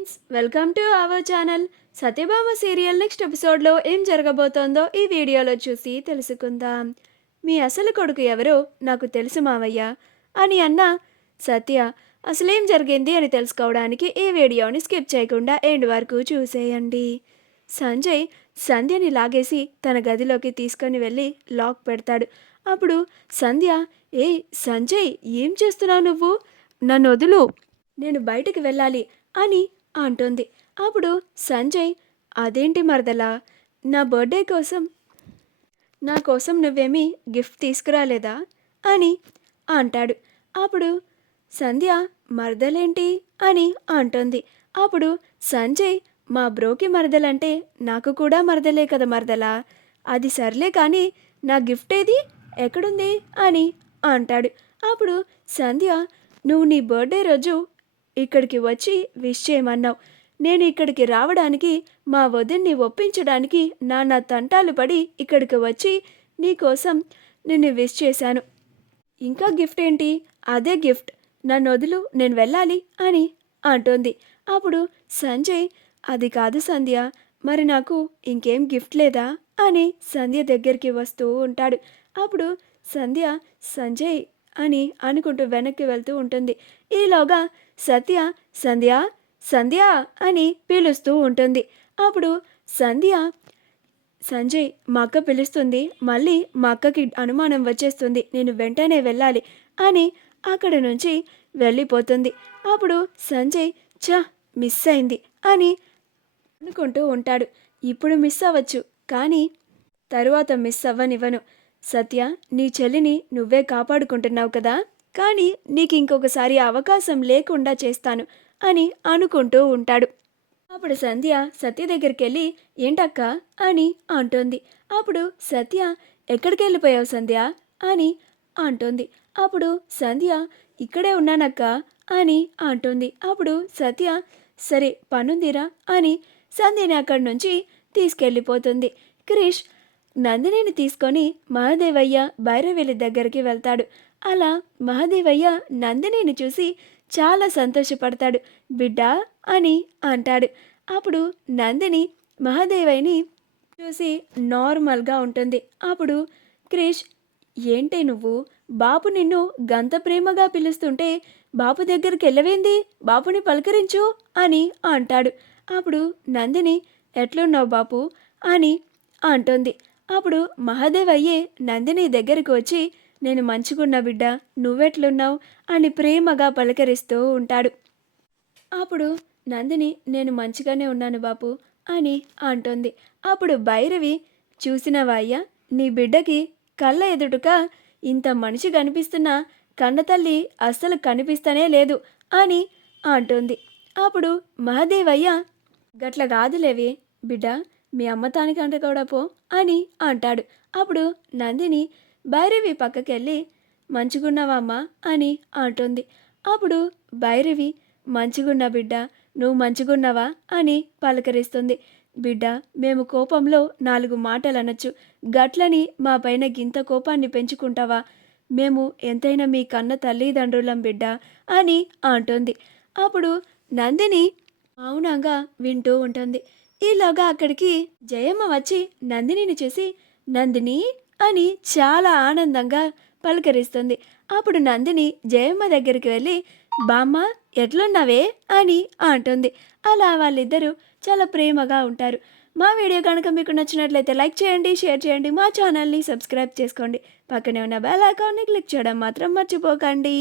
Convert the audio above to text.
Friends, welcome to our channel. Satyabhama serial next ఎపిసోడ్లో ఏం జరగబోతోందో ఈ వీడియోలో చూసి తెలుసుకుందాం. మీ అసలు కొడుకు ఎవరో నాకు తెలుసు మావయ్య అని అన్న సత్య అసలేం జరిగింది అని తెలుసుకోవడానికి ఈ వీడియోని స్కిప్ చేయకుండా ఎండ్ వరకు చూసేయండి. సంజయ్ సంధ్యని లాగేసి తన గదిలోకి తీసుకొని వెళ్ళి లాక్ పెడతాడు. అప్పుడు సంధ్య, ఏ సంజయ్, ఏం చేస్తున్నావు నువ్వు? నన్ను వదులు, నేను బయటికి వెళ్ళాలి అని అంటుంది. అప్పుడు సంజయ్, అదేంటి మరదలా, నా బర్త్డే కోసం నా కోసం నువ్వేమీ గిఫ్ట్ తీసుకురాలేదా అని అంటాడు. అప్పుడు సంధ్య, మరదలేంటి అని అంటుంది. అప్పుడు సంజయ్, మా బ్రోకి మరదలంటే నాకు కూడా మరదలే కదా మరదలా, అది సర్లే కానీ నా గిఫ్ట్ ఏది, ఎక్కడుంది అని అంటాడు. అప్పుడు సంధ్య, నువ్వు నీ బర్త్డే రోజు ఇక్కడికి వచ్చి విష్ చేయమన్నావు. నేను ఇక్కడికి రావడానికి మా వదిన్ని ఒప్పించడానికి నాన్న తంటాలు పడి ఇక్కడికి వచ్చి నీకోసం నిన్ను విష్ చేశాను. ఇంకా గిఫ్ట్ ఏంటి? అదే గిఫ్ట్, నన్ను వదులు, నేను వెళ్ళాలి అని అంటోంది. అప్పుడు సంజయ్, అది కాదు సంధ్య, మరి నాకు ఇంకేం గిఫ్ట్ లేదా అని సంధ్య దగ్గరికి వస్తూ ఉంటాడు. అప్పుడు సంధ్య సంజయ్ అని అనుకుంటూ వెనక్కి వెళ్తూ ఉంటుంది. ఈలోగా సత్య సంధ్య సంధ్య అని పిలుస్తూ ఉంటుంది. అప్పుడు సంధ్య, సంజయ్, మా అక్క పిలుస్తుంది, మళ్ళీ మా అక్కకి అనుమానం వచ్చేస్తుంది, నేను వెంటనే వెళ్ళాలి అని అక్కడ నుంచి వెళ్ళిపోతుంది. అప్పుడు సంజయ్, మిస్ అయింది అని అనుకుంటూ ఉంటాడు. ఇప్పుడు మిస్ అవ్వచ్చు, కానీ తరువాత మిస్ అవ్వనివ్వను. సత్య, నీ చెల్లిని నువ్వే కాపాడుకుంటున్నావు కదా, కానీ నీకు ఇంకొకసారి అవకాశం లేకుండా చేస్తాను అని అనుకుంటూ ఉంటాడు. అప్పుడు సంధ్య సత్య దగ్గరికి వెళ్ళి, ఏంటక్క అని అంటుంది. అప్పుడు సత్య, ఎక్కడికి వెళ్ళిపోయావు సంధ్య అని అంటుంది. అప్పుడు సంధ్య, ఇక్కడే ఉన్నానక్క అని అంటుంది. అప్పుడు సత్య, సరే పనుందిరా అని సంధ్యని అక్కడి నుంచి తీసుకెళ్ళిపోతుంది. క్రిష్ నందినిని తీసుకొని మహాదేవయ్య భైరవేలి దగ్గరికి వెళ్తాడు. అలా మహాదేవయ్య నందినిని చూసి చాలా సంతోషపడతాడు. బిడ్డా అని అంటాడు. అప్పుడు నందిని మహాదేవయ్యని చూసి నార్మల్గా ఉంటుంది. అప్పుడు క్రిష్, ఏంటే నువ్వు, బాపు నిన్ను గంత ప్రేమగా పిలుస్తుంటే బాపు దగ్గరికి వెళ్ళవేంది, బాపుని పలకరించు అని అంటాడు. అప్పుడు నందిని, ఎట్లున్నావు బాపు అని అంటుంది. అప్పుడు మహాదేవయ్యే నందిని దగ్గరికి వచ్చి, నేను మంచిగున్నా బిడ్డ, నువ్వెట్లున్నావు అని ప్రేమగా పలకరిస్తూ ఉంటాడు. అప్పుడు నందిని, నేను మంచిగానే ఉన్నాను బాపు అని అంటుంది. అప్పుడు భైరవి, చూసినవా అయ్యా, నీ బిడ్డకి కళ్ళ ఎదుటుక ఇంత మనిషి కనిపిస్తున్నా కన్నతల్లి అస్సలు కనిపిస్తనే లేదు అని అంటుంది. అప్పుడు మహాదేవయ్య, గట్ల కాదులేవి బిడ్డ, మీ అమ్మతానికంటే కూడా పో అని అంటాడు. అప్పుడు నందిని భైరవి పక్కకెళ్ళి, మంచిగున్నావా అమ్మా అని అంటుంది. అప్పుడు భైరవి, మంచిగున్నా బిడ్డ, నువ్వు మంచిగున్నావా అని పలకరిస్తుంది. బిడ్డ, మేము కోపంలో 4 మాటలు అనొచ్చు, గట్లని మా పైన గింత కోపాన్ని పెంచుకుంటావా? మేము ఎంతైనా మీ కన్న తల్లిదండ్రులం బిడ్డ అని అంటుంది. అప్పుడు నందిని మౌనంగా వింటూ ఉంటుంది. ఈలోగా అక్కడికి జయమ్మ వచ్చి నందినిని చూసి, నందిని అని చాలా ఆనందంగా పలకరిస్తుంది. అప్పుడు నందిని జయమ్మ దగ్గరికి వెళ్ళి, బామ్మ ఎట్లున్నావే అని అంటుంది. అలా వాళ్ళిద్దరూ చాలా ప్రేమగా ఉంటారు. మా వీడియో కనుక మీకు నచ్చినట్లయితే లైక్ చేయండి, షేర్ చేయండి, మా ఛానల్ని సబ్స్క్రైబ్ చేసుకోండి. పక్కనే ఉన్న బెల్ ఐకాన్ని క్లిక్ చేయడం మాత్రం మర్చిపోకండి.